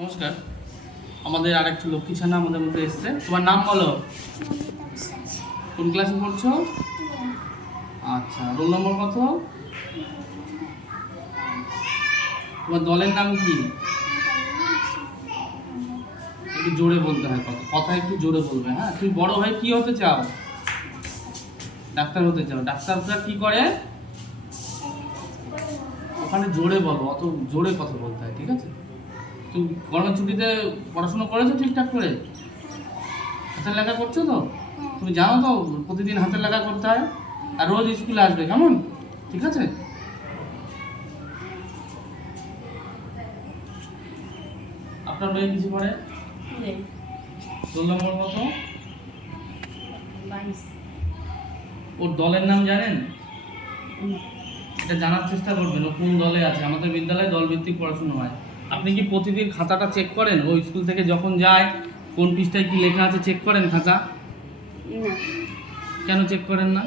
নমস্কার। আমাদের আর একটা লক্ষ্মী ছানা আমাদের মধ্যে এসছে। তোমার নাম বলো? কোন ক্লাসে পড়ছো? আচ্ছা রোল নম্বর কত? তোমার দলের নাম কি? একটু জোরে বলতে হয়, কথা কথা একটু জোরে বলবে হ্যাঁ? তুমি বড় হয়ে কি হতে চাও? ডাক্তার হতে চাও। ডাক্তাররা কি করে? ওখানে জোরে বলো, অত জোরে কথা বলতে হয়, ঠিক আছে? তুমি গরমের ছুটিতে পড়াশোনা করেছ ঠিকঠাক করে? হাতের লেখা করছ তো? তুমি জানো তো প্রতিদিন হাতের লেখা করতে হয় আর রোজ স্কুলে আসবে কেমন? ঠিক আছে? আপনার মেয়ে কিছু করে রোল নম্বর কত? ওর দলের নাম জানেন? এটা জানার চেষ্টা করবেন ও কোন দলে আছে? আমাদের বিদ্যালয়ে দলভিত্তিক পড়াশোনা হয়। আপনি কি প্রতিদিন খাতাটা চেক করেন? ও স্কুল থেকে যখন যায় কোন পৃষ্ঠায় কি লেখা আছে চেক করেন খাতা? না। কেন চেক করেন না?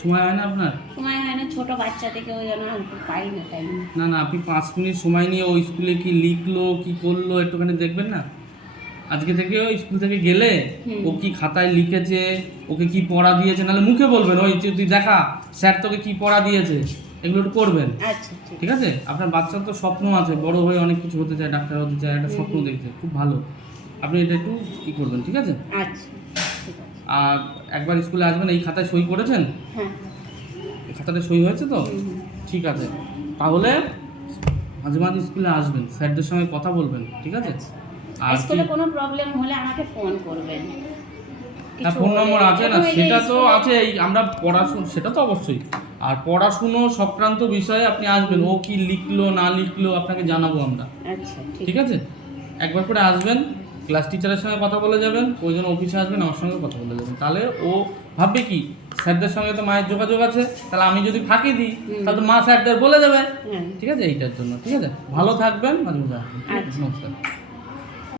সময় হয় না আপনার? সময় হয় না ছোট বাচ্চা থেকে ওই জন্য পাই না টাইম না না আপনি পাঁচ মিনিট সময় নিয়ে ওই স্কুলে কি লিখলো কি করল একটুখানি দেখবেন না? আজকে থেকে ওই স্কুল থেকে গেলে ও কি খাতায় লিখেছে ওকে কি পড়া দিয়েছে? নাহলে মুখে বলবেন ওই তুই দেখা স্যার তোকে কি পড়া দিয়েছে? এগুলো একটু করবেন। আচ্ছা ঠিক। আছে? আপনার বাচ্চার তো স্বপ্ন আছে বড় হয়ে অনেক কিছু হতে চায় ডাক্তার হতে চায় একটা স্বপ্ন দেখছে খুব ভালো। আপনি এটা একটু ই করবেন ঠিক আছে? আচ্ছা আর একবার স্কুলে আসবেন এই খাতায় সই করেছেন? হ্যাঁ। এই খাতাতে সই হয়েছে তো। ঠিক আছে। তাহলে মাঝে মাঝে স্কুলে আসবেন স্যারদের সঙ্গে কথা বলবেন ঠিক আছে? আর কি স্কুলে কোনো প্রবলেম হলে আমাকে ফোন করবেন। ফোন নম্বর আছে না? সেটা তো আছে আমরা পড়াশুনো সেটা তো অবশ্যই। আর পড়াশুনো সংক্রান্ত বিষয়ে আপনি আসবেন ও কি লিখলো না লিখলো আপনাকে জানাব আমরা। আচ্ছা ঠিক। আছে? একবার করে আসবেন ক্লাস টিচারের সঙ্গে কথা বলে যাবেন ওই জন্য অফিসে আসবেন আমার সঙ্গে কথা বলে যাবেন। তাহলে ও ভাববে কি স্যারদের সঙ্গে তো মায়ের যোগাযোগ আছে তাহলে আমি যদি ফাঁকি দিই তাহলে তো মা স্যারদের বলে দেবে। হ্যাঁ। ঠিক আছে? এইটার জন্য ঠিক আছে? ভালো থাকবেন মাঝে মাঝে আচ্ছা। নমস্কার।